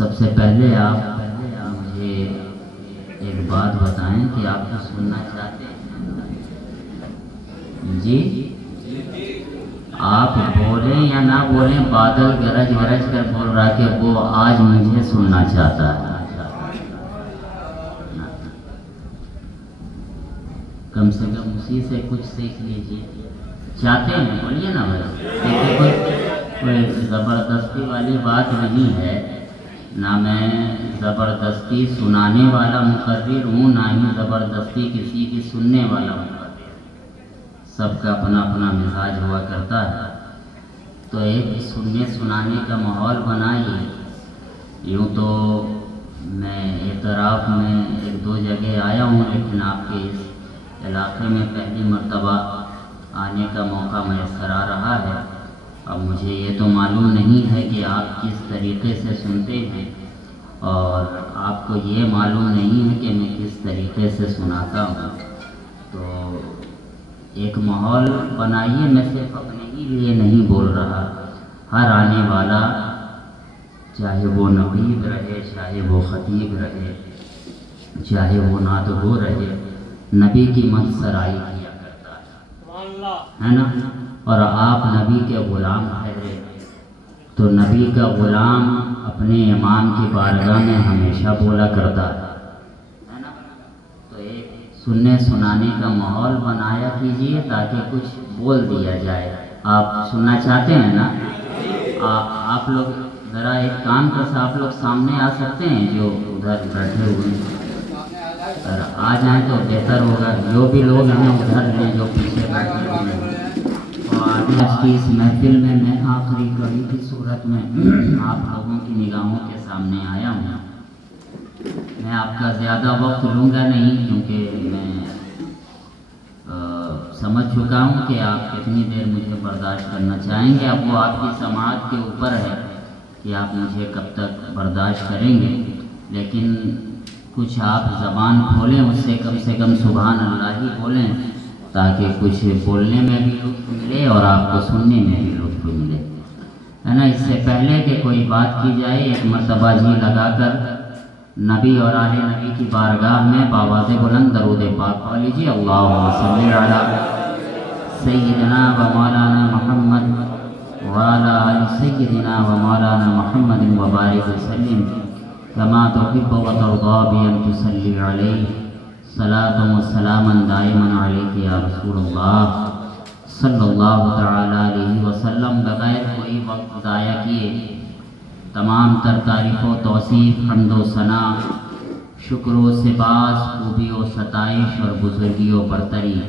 سب سے پہلے آپ مجھے ایک بات بتائیں کہ آپ کو سننا چاہتے ہیں؟ جی آپ بولیں یا نہ بولیں، بادل گرج گرج کر بول رہا کہ وہ آج مجھے سننا چاہتا ہے۔ کم سے کم اسی سے کچھ سیکھ لیجیے۔ چاہتے ہیں بولیے نا بھائی، کوئی زبردستی والی بات نہیں ہے، نہ میں زبردستی سنانے والا مقرر ہوں، نہ ہی زبردستی کسی کی سننے والا مقرر۔ سب کا اپنا اپنا مزاج ہوا کرتا ہے، تو ایک سننے سنانے کا ماحول بنائیے۔ یوں تو میں اعتراف میں ایک دو جگہ آیا ہوں، لیکن آپ کے اس علاقے میں پہلی مرتبہ آنے کا موقع میسر آ رہا ہے۔ اب مجھے یہ تو معلوم نہیں ہے کہ آپ کس طریقے سے سنتے ہیں، اور آپ کو یہ معلوم نہیں ہے کہ میں کس طریقے سے سناتا ہوں۔ تو ایک ماحول بنائیے، میں صرف اپنے ہی لیے نہیں بول رہا، ہر آنے والا چاہے وہ نقیب رہے، چاہے وہ خطیب رہے، چاہے وہ نعتگو رہے، نبی کی مدح سرائی کیا کرتا ہے نا۔ اور آپ نبی کے غلام ٹھہرے، تو نبی کا غلام اپنے امام کی بارگاہ میں ہمیشہ بولا کرتا ہے نا۔ تو ایک سننے سنانے کا ماحول بنایا کیجیے تاکہ کچھ بول دیا جائے۔ آپ سننا چاہتے ہیں نا؟ آپ لوگ ذرا ایک کام کر، آپ لوگ سامنے آ سکتے ہیں جو ادھر بیٹھے ہوئے ہیں، اگر آ جائیں تو بہتر ہوگا۔ جو بھی لوگ ہیں ادھر ہیں، جو پیچھے بیٹھے ہوئے ہیں۔ اور آج کی اس محفل میں آخری کڑی کی صورت میں آپ لوگوں کی نگاہوں کے سامنے آیا ہوں۔ میں آپ کا زیادہ وقت لوں گا نہیں، کیونکہ میں سمجھ چکا ہوں کہ آپ کتنی دیر مجھے برداشت کرنا چاہیں گے۔ اب وہ آپ کی سماعت کے اوپر ہے کہ آپ مجھے کب تک برداشت کریں گے، لیکن کچھ آپ زبان کھولیں، اس سے کم سبحان اللہ ہی بولیں، تاکہ کچھ بولنے میں بھی لطف ملے اور آپ کو سننے میں بھی لطف ملے، ہے نا۔ اس سے پہلے کہ کوئی بات کی جائے، ایک مرتبہ جی لگا کر نبی اور آل نبی کی بارگاہ میں بآواز بلند درود پاک پڑھ لیجیے۔ اللہم صلی علی سیدنا و مولانا محمد وعلی آل سیدنا و مولانا محمد وبارک وسلم کما تحب و ترضی بأن تصلی علیہ صلاۃ و سلاما دائما علیک یا رسول اللہ صلی اللہ تعالی علیہ وسلم۔ بغیر کوئی وقت ضائع کیے تمام تر تعریف و توصیف، حمد و ثنا، شکر و سپاس، خوبی و ستائش اور بزرگی و برتری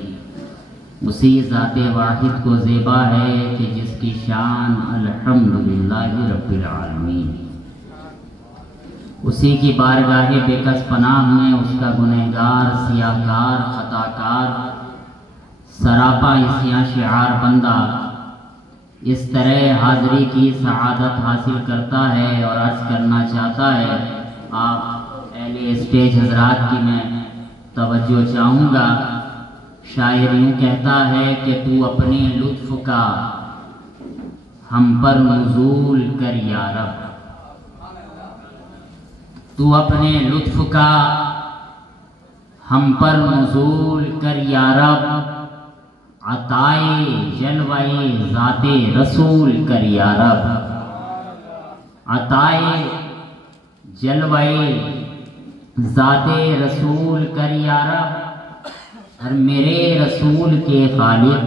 اسی ذات واحد کو زیبا ہے کہ جس کی شان الحمدللہ رب العالمین۔ اسی کی بارگاہ بے کس پناہ میں اس کا گنہگار، سیاہکار، خطاکار، سراپا عصیاں شعار بندہ اس طرح حاضری کی سعادت حاصل کرتا ہے اور عرض کرنا چاہتا ہے۔ آپ اہل اسٹیج حضرات کی میں توجہ چاہوں گا۔ شاعر یوں کہتا ہے کہ تو اپنے لطف کا ہم پر نزول کر یا رب، تو اپنے لطف کا ہم پر نزول کر یا رب، عطائے جلوائے ذات رسول کر یا رب، عطائے جلوائے ذات رسول کر یا رب۔ اور میرے رسول کے خالق،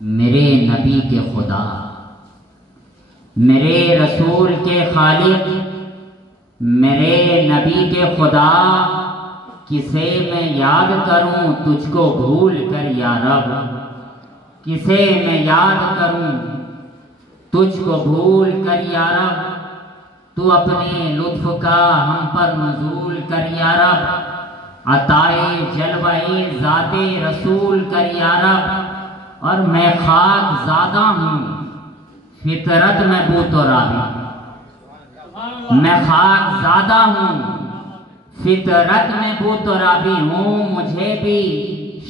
میرے نبی کے خدا، میرے رسول کے خالق، میرے نبی کے خدا، کسے میں یاد کروں تجھ کو بھول کر یا رب، کسے میں یاد کروں تجھ کو بھول کر یا رب، تو اپنے لطف کا ہم پر نزول کر یا رب، عطائے جلوائے ذات رسول کر یا رب۔ اور میں خاک زادہ ہوں، فطرت میں بو تو رابی، میں خاک زادہ ہوں، فطرت میں بو تو رابی ہوں، مجھے بھی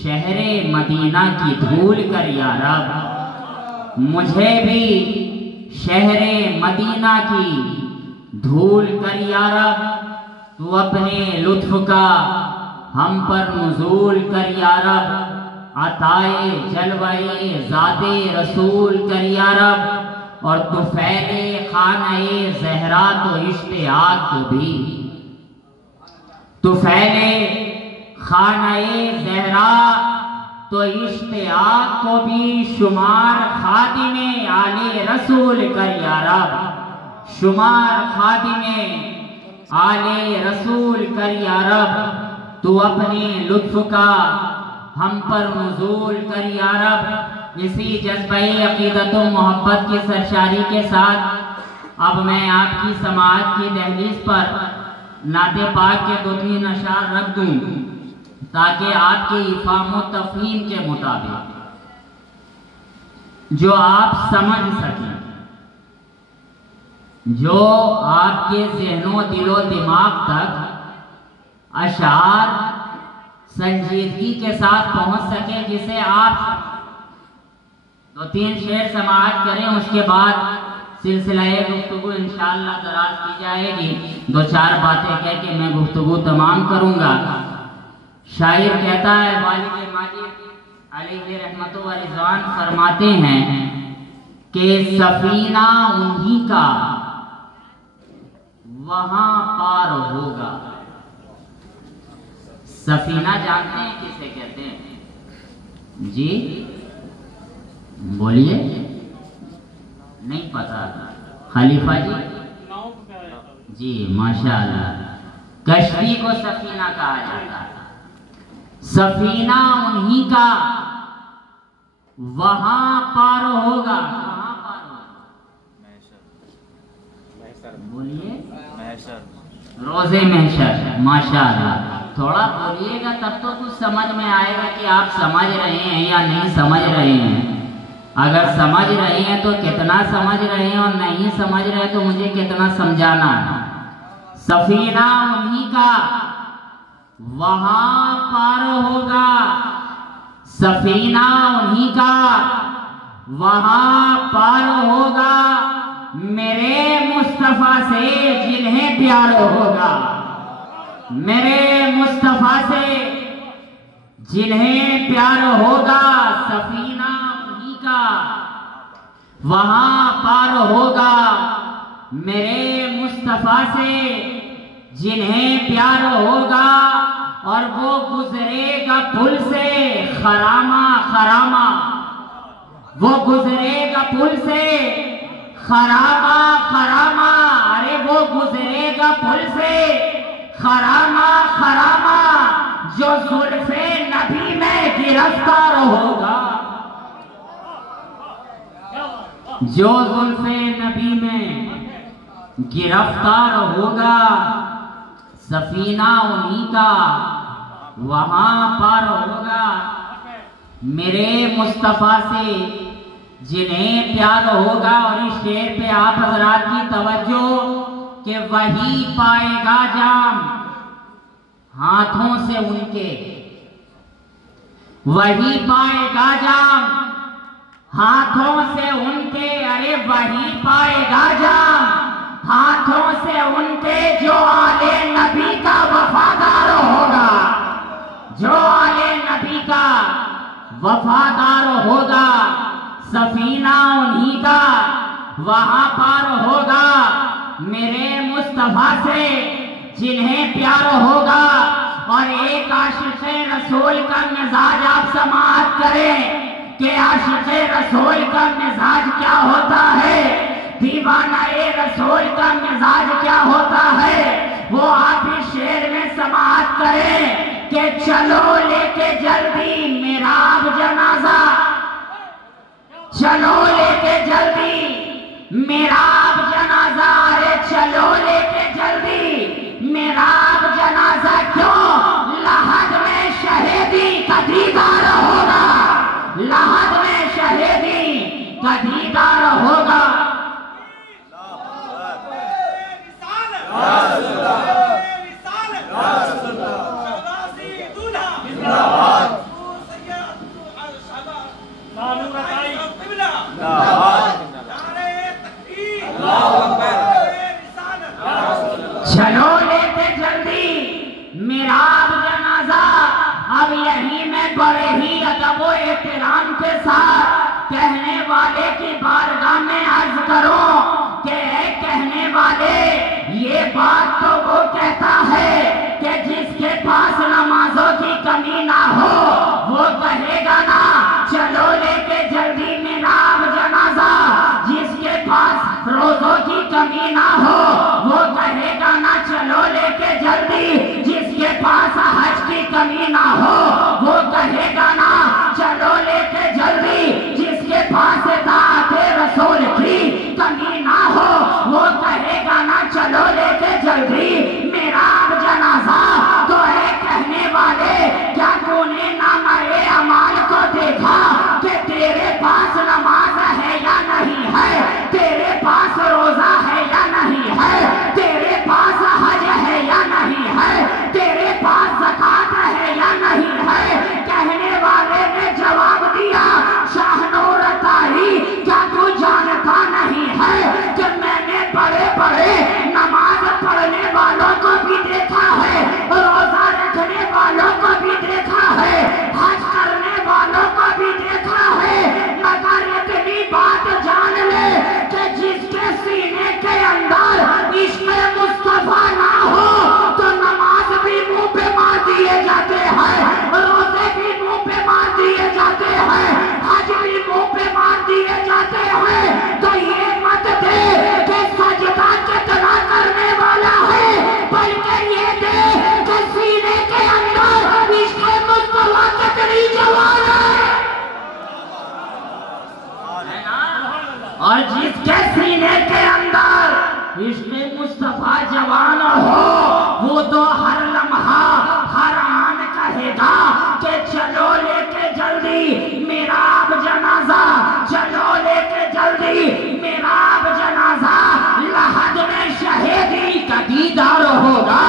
شہر مدینہ کی دھول کر یا رب، مجھے بھی شہر مدینہ کی دھول کر یا رب تو اپنے لطف کا ہم پر نزول کر یا رب، عطائے جلوے ذات رسول کر یا رب، اور طفیل خانہ زہرا تو اشتیاق کو بھی، طفیل خانہ زہرا تو اشتیاق کو بھی شمار خادم آل رسول کر یا رب، شمار خادم آل رسول کر یا رب، تو اپنے لطف کا ہم پر نزول کر یا رب۔ اسی جذبہ عقیدت و محبت کی سرشاری کے ساتھ اب میں آپ کی سماعت کی دہلیز پر نعت پاک کے 2-3 اشعار رکھ دوں تاکہ آپ کے افہام و تفہیم کے مطابق جو آپ سمجھ سکیں، جو آپ کے ذہن و دل و دماغ تک اشعار سنجیدگی کے ساتھ پہنچ سکے، جسے آپ 2-3 شعر سماعت کریں، اس کے بعد سلسلہ گفتگو انشاءاللہ دراز کی جائے گی۔ 2-4 باتیں کہہ کے میں گفتگو تمام کروں گا۔ شاعر کہتا ہے، والد ماجد علیہ رحمت و رضوان فرماتے ہیں کہ سفینہ انہی کا وہاں پار ہوگا۔ سفینہ جانتے ہیں کسے کہتے ہیں؟ جی بولیے، نہیں پتا؟ خلیفہ جی ماشاءاللہ، کشتی کو سفینہ کہا جاتا ہے۔ سفینہ انہی کا وہاں پار ہوگا، کہاں پار ہوگا؟ بولیے، روزے محشر۔ ماشاءاللہ، تھوڑا بولیے گا تب تو کچھ سمجھ میں آئے گا کہ آپ سمجھ رہے ہیں یا نہیں سمجھ رہے ہیں۔ اگر سمجھ رہے ہیں تو کتنا سمجھ رہے ہیں، اور نہیں سمجھ رہے تو مجھے کتنا سمجھانا ہے۔ سفینہ انہی کا وہاں پار ہوگا، سفینہ انہی کا وہاں پار ہوگا، میرے مصطفیٰ سے جنہیں پیار ہوگا، میرے مصطفیٰ سے جنہیں پیار ہوگا، سفینہ انہی کا وہاں پار ہوگا، میرے مصطفیٰ سے جنہیں پیار ہوگا، اور وہ گزرے گا پل سے خرامہ خرامہ، وہ گزرے گا پل سے خرامہ خرامہ، ارے وہ گزرے گا پل سے خرامہ خرامہ، جو زلف نبی میں گرفتار ہوگا، جو زلف نبی میں گرفتار ہوگا، سفینہ انہی کا وہاں پار ہوگا، میرے مصطفیٰ سے جنہیں پیار ہوگا۔ اور اس شعر پہ آپ حضرات کی توجہ کہ وہی پائے گا جام ہاتھوں سے ان کے، وہی پائے گا جام ہاتھوں سے ان کے، ارے وہی پائے گا جام ہاتھوں سے ان کے، جو آل نبی کا وفادار ہوگا، جو آل نبی کا وفادار ہوگا، سفینہ انہی کا وہاں پار ہوگا، میرے مصطفیٰ سے جنہیں پیار ہوگا۔ اور ایک عاشق رسول کا مزاج آپ سماعت کریں کہ عاشق رسول کا مزاج کیا ہوتا ہے، دیوانہ رسول کا مزاج کیا ہوتا ہے، وہ آپ اس شعر میں سماعت کریں کہ چلو لے کے جلدی میراب جنازہ، چلو لے کے جلدی میراب جنازہ، ارے چلو لے کے جلدی میراب جنازہ، کیوں لحد میں شہیدی کا دیدار ہوگا، لحد میں شہیدی کا دیدار ہوگا۔ چلو لے کے جلدی میراب جنازہ۔ اب یہی میں بڑے ہی ادب و احترام کے ساتھ کہنے والے کی بارگاہ میں عرض کروں کہ اے کہنے والے، یہ بات تو وہ کہتا ہے کہ جس کے پاس نمازوں کی کمی نہ ہو وہ کہے گا نا چلو لے کے جلدی میراب جنازہ۔ جس کے پاس روزوں کی کمی نہ ہو وہ کہے گا نا چلو لے کے جلدی۔ جس کے پاس حج کی کمی نہ ہو وہ کہے گا نا چلو لے کے جلدی۔ جس کے پاس اطاعت رسول کی کمی نہ ہو وہ کہے گا نا چلو لے کے جلدی میراب جنازہ۔ تو اے کہنے والے، کیا تو نے نامہ اعمال کو دیکھا کہ تیرے پاس نماز ہے یا نہیں ہے؟ تیرے پاس روزہ ہے یا نہیں ہے؟ تیرے پاس حج ہے یا نہیں ہے؟ تیرے پاس زکوٰۃ ہے یا نہیں ہے؟ کہنے والے نے جواب دیا، شاہ نور عطاری، کیا تو جانتا نہیں ہے کہ میں نے بڑے بڑے نماز پڑھنے والوں کو بھی دیکھا ہے، روزہ رکھنے والوں کو بھی دیکھا ہے، حج کرنے والوں کو بھی دیکھا ہے، مگر اتنی بات جان لے کہ جس کے سینے کے اندر عشق مصطفیٰ نہ ہو تو نماز بھی منہ پہ مار دیے جاتے ہیں، روزے بھی منہ پہ مار دیے جاتے ہیں، حج بھی منہ پہ مار دیے جاتے ہیں۔ تو یہ مت دے کہ سجدہ کتنا کرنے والا ہے، بلکہ یہ دے کہ سینے کے اندر عشق مصطفیٰ کتنی جوان ہے۔ اور جس کے سینے کے اندر عشق مصطفیٰ جوان ہو وہ تو ہر لمحہ ہر آن کہے گا کہ چلو لے کے جلدی میراب جنازہ، چلو لے کے جلدی میراب جنازہ۔ لحد میں شہیدی کا دیدار ہوگا،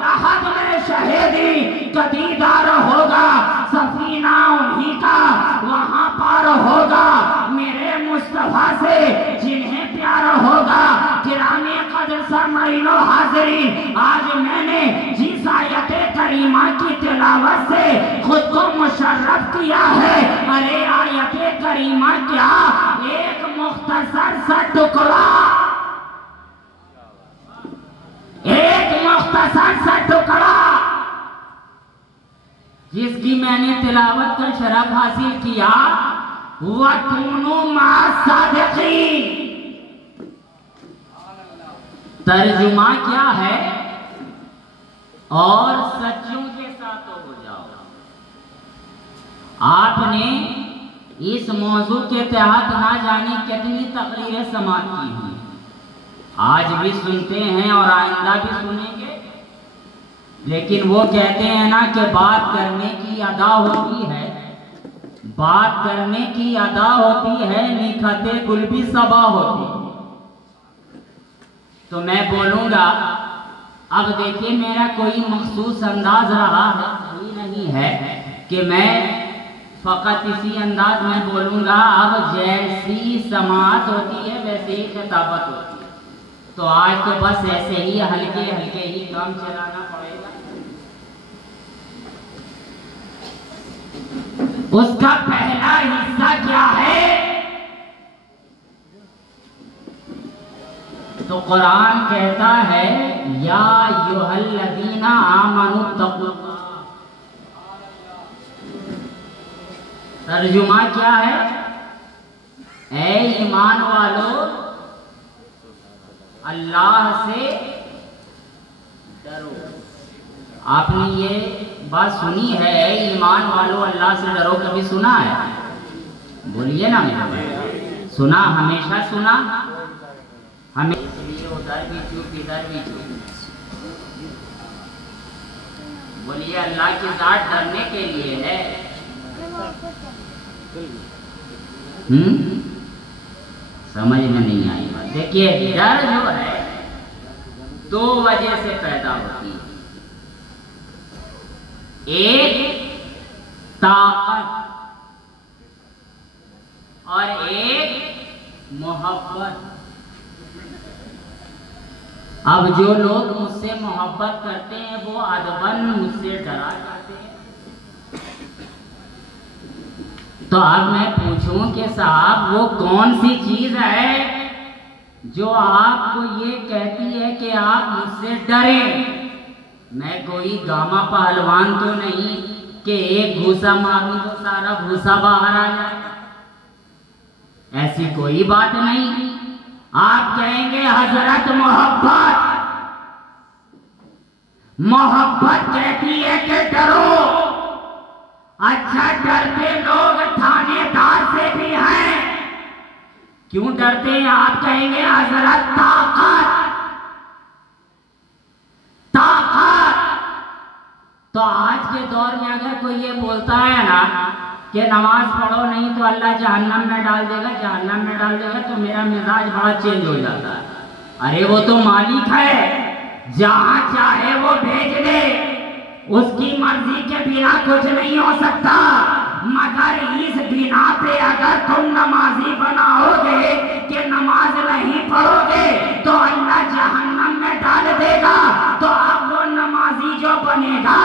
لحد میں شہیدی کا دیدار ہوگا، سفینہ انہی کا وہاں پار ہوگا، میرے مصطفیٰ سے جنہیں پیار ہوگا۔ گرامی قدر سامعین و حاضرین، آج میں نے جس آیت کریمہ کی تلاوت سے خود کو مشرف کیا ہے، ارے آیت کریمہ کیا ایک مختصر سا ٹکڑا، ایک مختصر سا ٹکڑا جس کی میں نے تلاوت کا شرف حاصل کیا، وَكُونُوا مَعَ الصَّادِقِينَ۔ ترجمہ کیا ہے؟ اور سچوں کے ساتھ ہو جاؤ۔ آپ نے اس موضوع کے تحت نہ جانے کتنی تقریریں سماعت کی ہیں، آج بھی سنتے ہیں اور آئندہ بھی سنیں گے، لیکن وہ کہتے ہیں نا کہ بات کرنے کی ادا ہوتی ہے، بات کرنے کی ادا ہوتی ہے، نکھتے گل بھی صبا ہوتی ہے۔ تو میں بولوں گا، اب دیکھیں میرا کوئی مخصوص انداز رہا ہے صحیح نہیں ہے کہ میں فقط اسی انداز میں بولوں گا، اب جیسی سماعت ہوتی ہے ویسے ہی خطابت ہوتی ہے، تو آج تو بس ایسے ہی ہلکے ہلکے ہی کام چلانا پڑے گا۔ اس کا پہلا حصہ کیا ہے؟ تو قرآن کہتا ہے یا ایھا الذین آمنوا اتقوا اللہ۔ ترجمہ کیا ہے؟ اے ایمان والو اللہ سے ڈرو۔ آپ نے یہ بات سنی ہے، اے ایمان والو اللہ سے ڈرو، کبھی سنا ہے؟ بولیے نا، سنا، ہمیشہ سنا، ہمیں ادھر بھی چوپ ادھر بھی چوپ۔ بولیے اللہ کی ذات ڈرنے کے لیے ہے۔ سمجھ میں نہیں آئی بات۔ دیکھیے ڈر جو ہے دو وجہ سے پیدا ہوتی ہے، ایک طاقت اور ایک محبت۔ اب جو لوگ مجھ سے محبت کرتے ہیں وہ ادباً مجھ سے ڈرا جاتے ہیں۔ تو اب میں پوچھوں کہ صاحب وہ کون سی چیز ہے جو آپ کو یہ کہتی ہے کہ آپ مجھ سے ڈریں؟ میں کوئی گاما پہلوان تو نہیں کہ ایک گھوسا ماروں تو سارا گھوسا باہر آ جائے، ایسی کوئی بات نہیں۔ آپ کہیں گے حضرت محبت کہتی ہے کہ ڈرو۔ اچھا ڈرتے لوگ تھانے دار سے بھی ہیں، کیوں ڈرتے ہیں؟ آپ کہیں گے حضرت طاقت۔ تو آج کے دور میں اگر کوئی یہ بولتا ہے نا کہ نماز پڑھو نہیں تو اللہ جہنم میں ڈال دے گا، جہنم میں ڈال دے گا، تو میرا مزاج بڑا چینج ہو جاتا ہے۔ ارے وہ تو مالک ہے، جہاں چاہے وہ بھیج دے، اس کی مرضی کے بنا کچھ نہیں ہو سکتا۔ مگر اس بنا پہ اگر تم نمازی بناؤ گے کہ نماز نہیں پڑھو گے تو اللہ جہنم میں ڈال دے گا، تو اب وہ نمازی جو بنے گا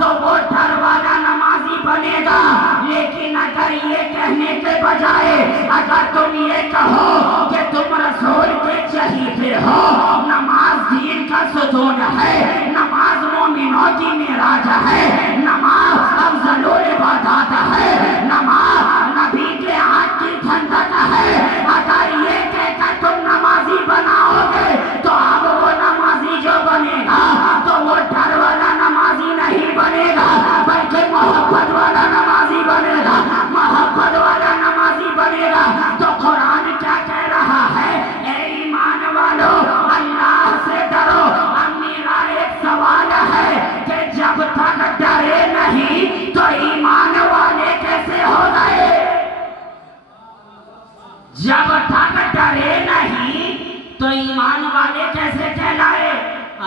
تو وہ ڈر والا نمازی بنے گا۔ لیکن اگر یہ کہنے کے بجائے اگر تم یہ کہو کہ تم رسول کے چہیتے ہو، نماز دین کا ستون ہے، نماز مومنوں کی معراج ہے، نماز افضل العبادات ہے، نماز نبی کے ہاتھ کی ٹھنڈک ہے، اگر یہ کہہ کر تم نمازی بناؤ گے تو اب وہ نمازی جو بنے گا تو وہ ڈر والا نمازی نہیں بنے گا بلکہ محبت والا نمازی بنے گا، محبت والا نمازی بنے گا۔ تو قرآن کیا کہہ رہا ہے؟ اے ایمان والو اللہ سے ڈرو۔ اب میرا ایک سوال ہے کہ جب تک ڈرے نہیں تو ایمان والے کیسے ہو گئے؟ جب تک ڈرے نہیں تو ایمان والے کیسے کہلائے؟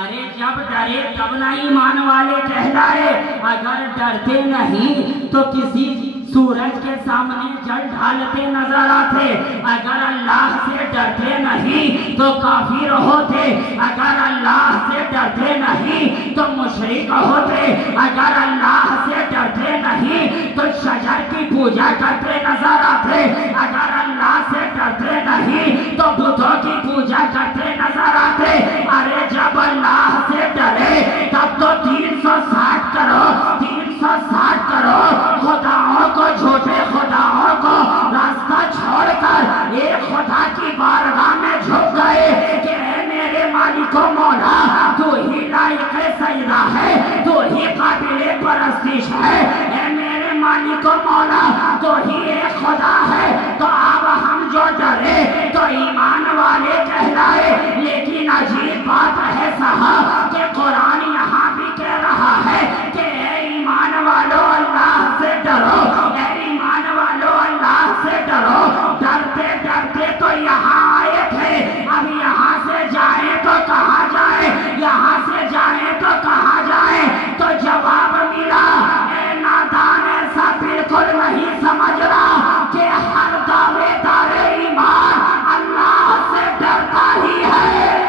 ارے جب ڈرے تب نہ ایمان والے کہلائے۔ اگر ڈرتے نہیں تو کسی سورج کے سامنے جل ڈھالتے نظر آتے، اگر اللہ سے ڈرتے نہیں تو کافر ہوتے، اگر اللہ سے ڈرتے نہیں تو مشرک ہوتے، اگر اللہ سے ڈرتے نہیں تو شجر کی پوجا کرتے نظر آتے، اگر اللہ سے ڈرتے نہیں تو بتوں کی پوجا کرتے نظر آتے۔ ارے جب اللہ سے ڈرے تب تو 360 کرو، 360 کرو خداؤں کو، جھوٹے خداؤں کو راستہ چھوڑ کر ایک خدا کی بارگاہ میں جھک گئے کہ اے میرے مالک و مولا، تو ہی لائق سجدہ ہے، تو ہی قابل پرستش ہے، اے میرے مالک و مولا تو ہی ایک خدا ہے۔ تو اب ہم جو ڈرے تو ایمان والے کہلائے۔ لیکن عجیب بات ہے صاحب کہ قرآن یہاں بھی کہہ رہا ہے کہ اے ایمان والو اللہ سے ڈرو، اے ایمان والو اللہ سے ڈرو۔ ڈرتے ڈرتے تو یہاں آئے تھے، اب یہاں سے جائیں تو کہاں جائیں، یہاں سے جائیں تو کہاں جائیں؟ تو جواب ملا، اے نادان ایسا بالکل نہیں سمجھ رہا کہ ہر دعوے دار ایمان اللہ سے ڈرتا ہی ہے۔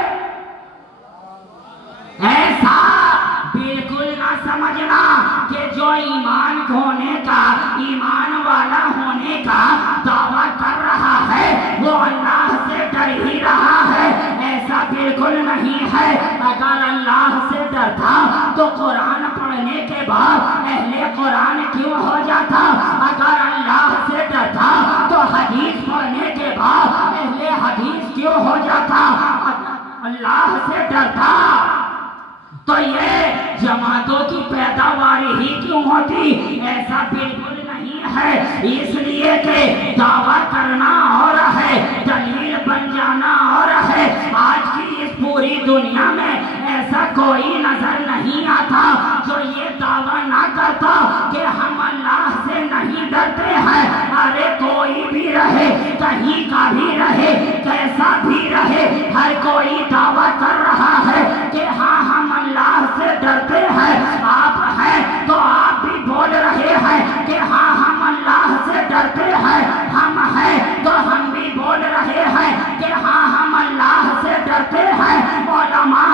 ایسا بالکل نہ سمجھنا کہ جو ایمان ہونے کا، ایمان والا ہونے کا دعویٰ کر رہا ہے وہ اللہ سے ڈر ہی رہا ہے، ایسا بالکل نہیں ہے۔ اگر اللہ سے ڈرتا تو قرآن پڑھنے کے بعد اہل قرآن کیوں ہو جاتا؟ اگر اللہ سے ڈرتا تو حدیث پڑھنے کے بعد اہل حدیث کیوں ہو جاتا؟ اللہ سے ڈرتا تو یہ جماعتوں کی پیداوار ہی کیوں ہوتی؟ ایسا بالکل نہیں ہے، اس لیے کہ دعویٰ کرنا اور ہے، دلیل بن جانا اور ہے۔ آج کی اس پوری دنیا میں ایسا کوئی نظر نہیں آتا جو یہ دعویٰ نہ کرتا کہ ہم اللہ سے نہیں ڈرتے ہیں۔ ارے کوئی بھی رہے، کہیں کا بھی رہے، کیسا بھی رہے، ہر کوئی دعویٰ کر رہا ہے کہ ہاں ہم اللہ سے ڈرتے ہیں۔ آپ ہیں تو آپ بھی بول رہے ہیں کہ ہاں ہم اللہ سے ڈرتے ہیں، ہم ہیں تو ہم بھی بول رہے ہیں کہ ہاں ہم اللہ سے ڈرتے ہیں۔ علماء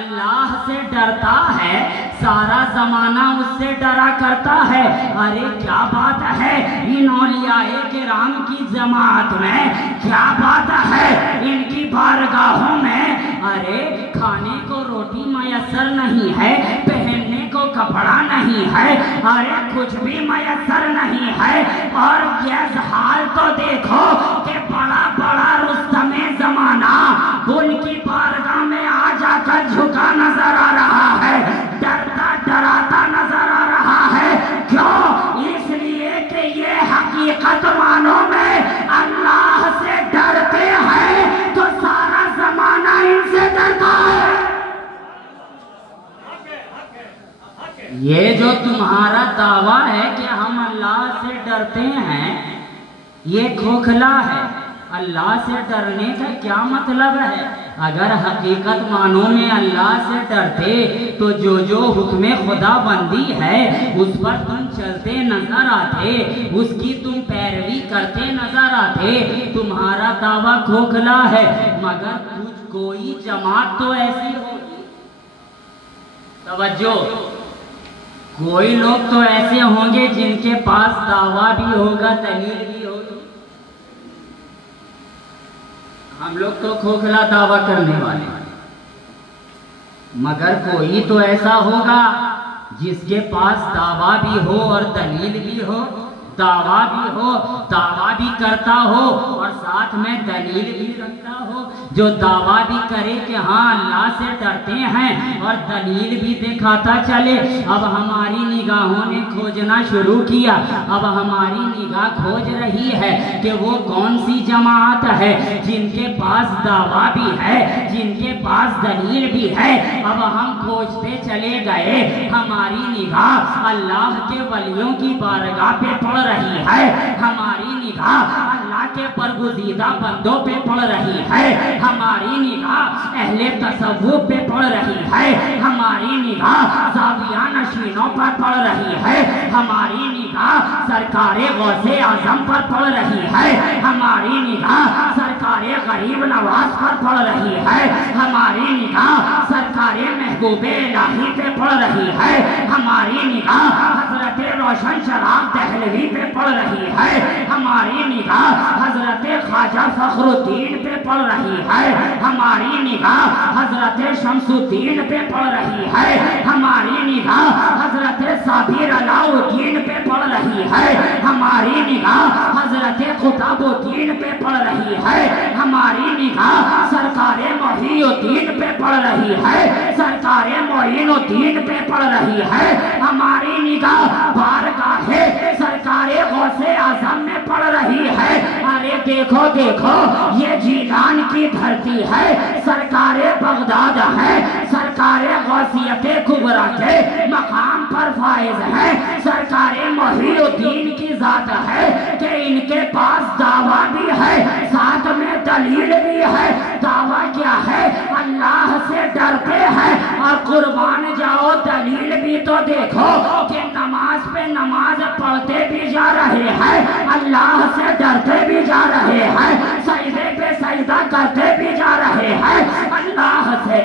اللہ سے ڈرتا ہے، سارا زمانہ اس سے ڈرا کرتا ہے۔ ارے کیا بات ہے ان اولیاء کرام کی جماعت میں، کیا بات ہے ان کی بارگاہوں میں۔ ارے کھانے کو روٹی میسر نہیں ہے، پہننے کو کپڑا نہیں ہے، ارے کچھ بھی میسر نہیں ہے، اور یہ حال تو دیکھو کہ بڑا بڑا رستم زمانہ ان کی بارگاہ میں آ جا کر جھکا نظر آ رہا ہے، ڈرتا ڈراتا نظر آ رہا ہے۔ کیوں؟ اس لیے کہ یہ حقیقت مانو میں اللہ سے ڈرتے ہیں تو سارا زمانہ ان سے ڈرتا ہے۔ یہ جو تمہارا دعویٰ ہے کہ ہم اللہ سے ڈرتے ہیں، یہ کھوکھلا ہے۔ اللہ سے ڈرنے کا کیا مطلب ہے؟ اگر حقیقت معنوں میں اللہ سے ڈرتے تو جو حکم خدا بندی ہے اس پر تم چلتے نظر آتے، اس کی تم پیروی کرتے نظر آتے۔ تمہارا دعویٰ کھوکھلا ہے، مگر کوئی جماعت تو ایسی ہوگی، توجہ، کوئی لوگ تو ایسے ہوں گے جن کے پاس دعویٰ بھی ہوگا، دلیل بھی ہوگی۔ ہم لوگ تو کھوکھلا دعویٰ کرنے والے ہیں، مگر کوئی تو ایسا ہوگا جس کے پاس دعویٰ بھی ہو اور دلیل بھی ہو، دعویٰ بھی ہو، دعویٰ بھی کرتا ہو اور ساتھ میں دلیل بھی رکھتا ہو، جو دعویٰ بھی کرے کہ ہاں اللہ سے ڈرتے ہیں اور دلیل بھی دکھاتا چلے۔ اب ہماری نگاہوں نے کھوجنا شروع کیا، اب ہماری نگاہ کھوج رہی ہے کہ وہ کون سی جماعت ہے جن کے پاس دعویٰ بھی ہے، جن کے پاس دلیل بھی ہے۔ اب ہم کھوجتے چلے گئے، ہماری نگاہ اللہ کے ولیوں کی بارگاہ پہ پڑ رہی ہے، ہماری نگاہ اللہ کے برگزیدہ بندوں پہ پڑ رہی ہے، ہماری نگاہ اہل تصوف پہ پڑ رہی ہے، ہماری نگاہ زاویہ نشینوں پر پڑ رہی ہے، ہماری نگاہ سرکار غوث اعظم پر پڑ رہی ہے، ہماری نگاہ سرکار غریب نواز پر پڑ رہی ہے، ہماری نگاہ سرکار محبوب الہی پہ پڑ رہی ہے، ہماری نگاہ حضرت روشن چراغ دہلوی پہ پڑ رہی ہے، ہماری نگاہ حضرت خواجہ فخر الدین پہ پڑ رہی ہے، ہماری نگاہ حضرت شمس الدین پہ پڑ رہی ہے، ہماری نگاہ حضرت صابر علاء الدین پہ پڑ رہی ہے، ہماری نگاہ حضرت قطب الدین پہ پڑ رہی ہے، ہماری نگاہ سرکار محی الدین پہ پڑ رہی ہے، سرکار معین الدین پہ پڑ رہی ہے، ہماری نگاہ بارگاہ سرکار غوث اعظم میں پڑ رہی ہے۔ ارے دیکھو دیکھو، یہ جیلان کی دھرتی ہے، سرکار بغداد ہے، سرکار غوثیت کبریٰ کے مقام پر فائز ہے، سرکار محی الدین کی ذات ہے کہ ان کے پاس دعویٰ بھی ہے، ساتھ میں دلیل بھی ہے۔ دعویٰ کیا ہے؟ اللہ سے ڈرتے ہیں، اور قربان جاؤ دلیل بھی تو دیکھو کہ نماز پہ نماز پڑھتے بھی جا رہے ہیں، اللہ سے ڈرتے بھی جا رہے ہیں، سجدے پہ سجدہ کرتے بھی جا رہے ہیں، اللہ سے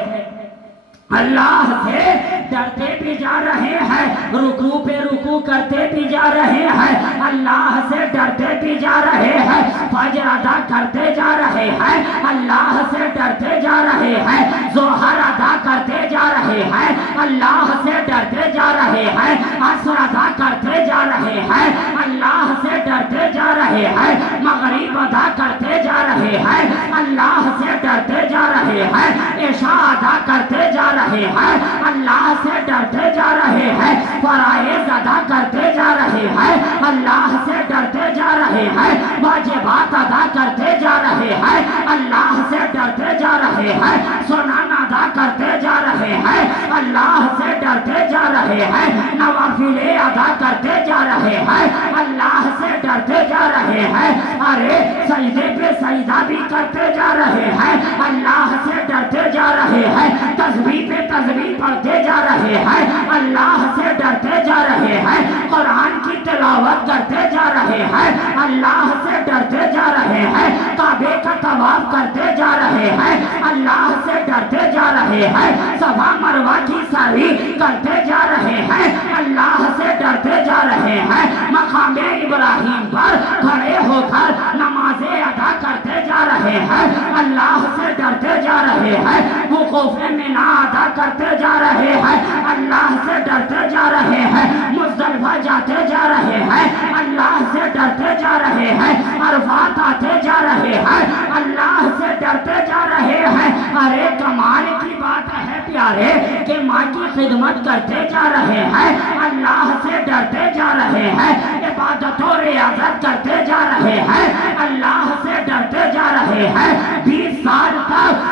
ڈرتے بھی جا رہے ہیں، رکوع پہ رکوع کرتے بھی جا رہے ہیں، اللہ سے ڈرتے بھی جا رہے ہیں، فجر ادا کرتے جا رہے ہیں، اللہ سے ڈرتے جا رہے ہیں، ظہر ادا کرتے جا رہے ہیں، اللہ سے ڈرتے جا رہے ہیں، عصر ادا کرتے جا رہے ہیں، اللہ سے ڈرتے جا رہے ہیں، مغرب ادا کرتے جا رہے ہیں، اللہ سے ڈرتے جا رہے ہیں، عشاء ادا کرتے جا رہے ہیں، اللہ سے ڈرتے جا رہے ہیں، فرائض ادا کرتے جا رہے ہیں، اللہ سے ڈرتے جا رہے ہیں، واجبات ادا کرتے جا رہے ہیں، اللہ سے ڈرتے جا رہے ہیں، سنن ادا کرتے جا رہے ہیں، اللہ سے ڈرتے جا رہے ہیں، نوافل ادا کرتے جا رہے ہیں، اللہ سے ڈرتے جا رہے ہیں، ارے سجدے پہ سجدہ بھی کرتے جا رہے ہیں، اللہ سے ڈرتے جا رہے ہیں، تسبیح پہ تسبیح پڑھتے جا رہے ہیں، اللہ سے ڈرتے جا رہے ہیں، قرآن کی تلاوت کرتے جا رہے ہیں، اللہ سے ڈرتے جا رہے ہیں، کعبے کا طواف کرتے جا رہے ہیں، اللہ سے ڈرتے جا رہے رہے ہیں، صفا مروا کی سعی کرتے جا رہے ہیں، اللہ سے ڈرتے جا رہے ہیں، مقام ابراہیم پر کھڑے ہو کر نمازیں ادا کرتے جا رہے ہیں، اللہ سے ڈرتے جا رہے ہیں، وقوف منا ادا کرتے جا رہے ہیں، اللہ سے ڈرتے جا رہے ہیں، مزدلفہ جاتے جا رہے ہیں، اللہ سے ڈرتے جا رہے ہیں، عرفات آتے جا رہے ہیں، اللہ سے ڈرتے جا رہے ہیں۔ ارے کمال کی بات ہے پیارے کہ ماں کی خدمت کرتے جا رہے ہیں، اللہ سے ڈرتے جا رہے ہیں، عبادت و ریاضت کرتے جا رہے ہیں، اللہ سے ڈرتے جا رہے ہیں۔ 20 سال تک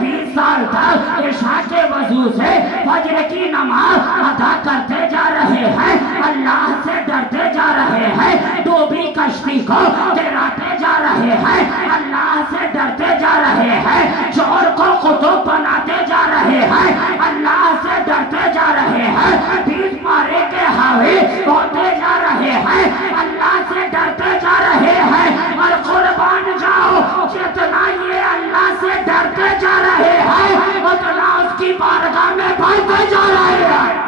20 سال تک عشاء کے وضو سے فجر کی نماز ادا کرتے جا رہے ہیں، اللہ سے ڈرتے جا رہے ہیں، ڈوبی کشتی کو گراتے جا رہے ہیں، اللہ سے ڈرتے جا رہے ہیں، چور کو قطب بناتے جا رہے ہیں، اللہ سے ڈرتے جا رہے ہیں، 20 پارے کے حاوی ہوتے جا رہے ہیں، اللہ سے ڈرتے جا رہے ہیں۔ اور قربان جاؤ جتنا یہ اللہ سے ڈرتے جا رہے ہیں اتنا اس کی بارگاہ میں بڑھتے جا رہے ہیں۔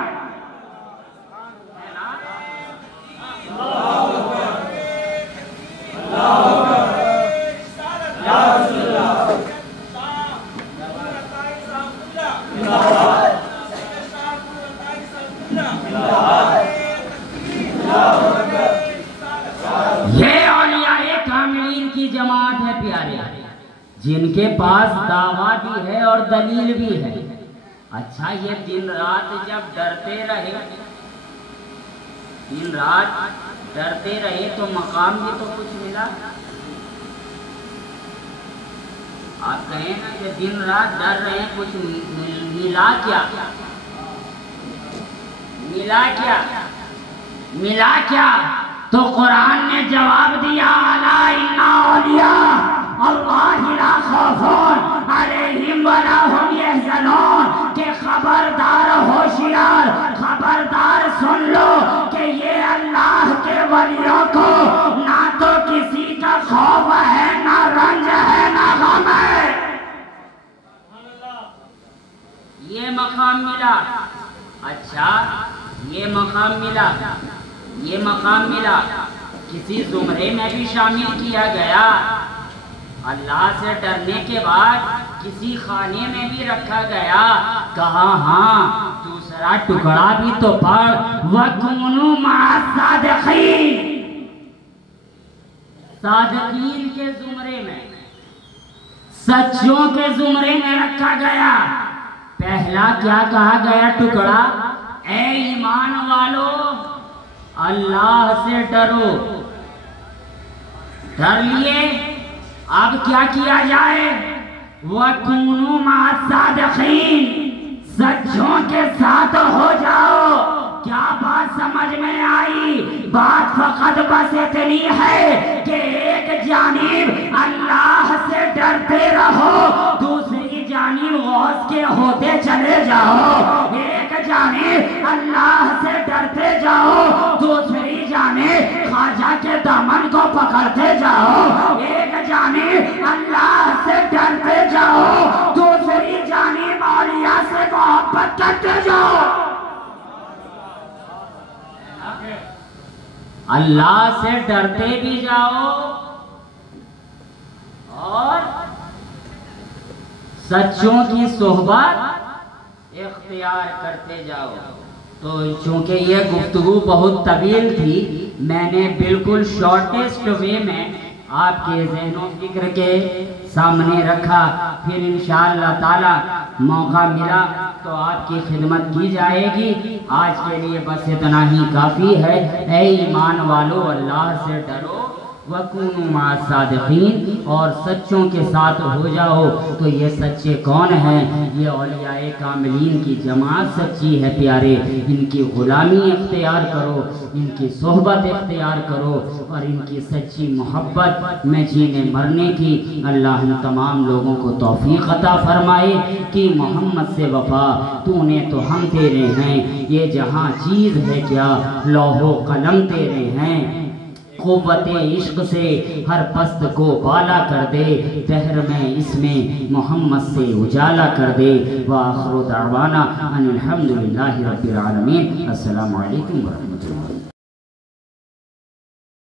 یہ اولیاء کاملین کی جماعت ہے پیارے، جن کے پاس دعویٰ بھی ہے اور دلیل بھی ہے۔ اچھا یہ دن رات جب ڈرتے رہے، دن رات ڈرتے رہے تو مقام بھی تو کچھ ملا۔ آپ کہیں نا کہ دن رات ڈر رہے ہیں، کچھ ملا کیا؟ ملا کیا؟ ملا کیا؟ تو قرآن نے جواب دیا الا ان اولیاء اللہ لا خوف علیہم ولا هم یحزنون، کہ خبردار ہوشیار، خبردار سن لو کہ یہ اللہ کے ولیوں کو نہ تو کسی کا خوف ہے، نہ رنج ہے، نہ غم ہے۔ یہ مقام ملا۔ اچھا یہ مقام ملا، یہ مقام ملا، کسی زمرے میں بھی شامل کیا گیا، اللہ سے ڈرنے کے بعد کسی خانے میں بھی رکھا گیا، کہا ہاں دوسرا ٹکڑا بھی تو پڑھ وَكُونُوا مَعَ الصَّادِقِينَ، صادقین کے زمرے میں، سچوں کے زمرے میں رکھا گیا۔ پہلا کیا کہا گیا ٹکڑا؟ اے ایمان والو اللہ سے ڈرو۔ ڈر لیے، اب کیا کیا جائے؟ وَكُونُوا مَعَ الصَّادِقِينَ، سچوں کے ساتھ ہو جاؤ۔ کیا بات سمجھ میں آئی؟ بات فقط بس اتنی ہے کہ ایک جانب اللہ سے ڈرتے رہو، دوسری جانب غوث کے ہوتے چلے جاؤ۔ ایک جانب اللہ سے ڈرتے جاؤ، دوسری جانب خواجہ کے دامن کو پکڑتے جاؤ۔ ایک جانب اللہ سے ڈرتے جاؤ، دوسری جانب اولیاء سے محبت کرتے جاؤ۔ اللہ سے ڈرتے بھی جاؤ اور سچوں کی صحبت اختیار کرتے جاؤ۔ تو چونکہ یہ گفتگو بہت طویل تھی، میں نے بالکل شارٹیسٹ وے میں آپ کے ذہن و فکر کے سامنے رکھا، پھر انشاءاللہ تعالی موقع ملا تو آپ کی خدمت کی جائے گی۔ آج کے لیے بس اتنا ہی کافی ہے۔ اے ایمان والو اللہ سے ڈرو، وَكُونُوا مَعَ الصَّادِقِينَ، اور سچوں کے ساتھ ہو جاؤ۔ تو یہ سچے کون ہیں؟ یہ اولیاء کاملین کی جماعت سچی ہے پیارے، ان کی غلامی اختیار کرو، ان کی صحبت اختیار کرو، اور ان کی سچی محبت میں جینے مرنے کی اللہ ہم تمام لوگوں کو توفیق عطا فرمائے کہ محمد سے وفا تو نے تو ہم تیرے ہیں، یہ جہاں چیز ہے کیا لوح و قلم تیرے ہیں، قوت عشق سے ہر پست کو بالا کر دے، دہر میں اس میں محمد سے اجالا کر دے۔ وآخر دعوانا ان الحمدللہ رب العالمین۔ السلام علیکم ورحمۃ اللہ۔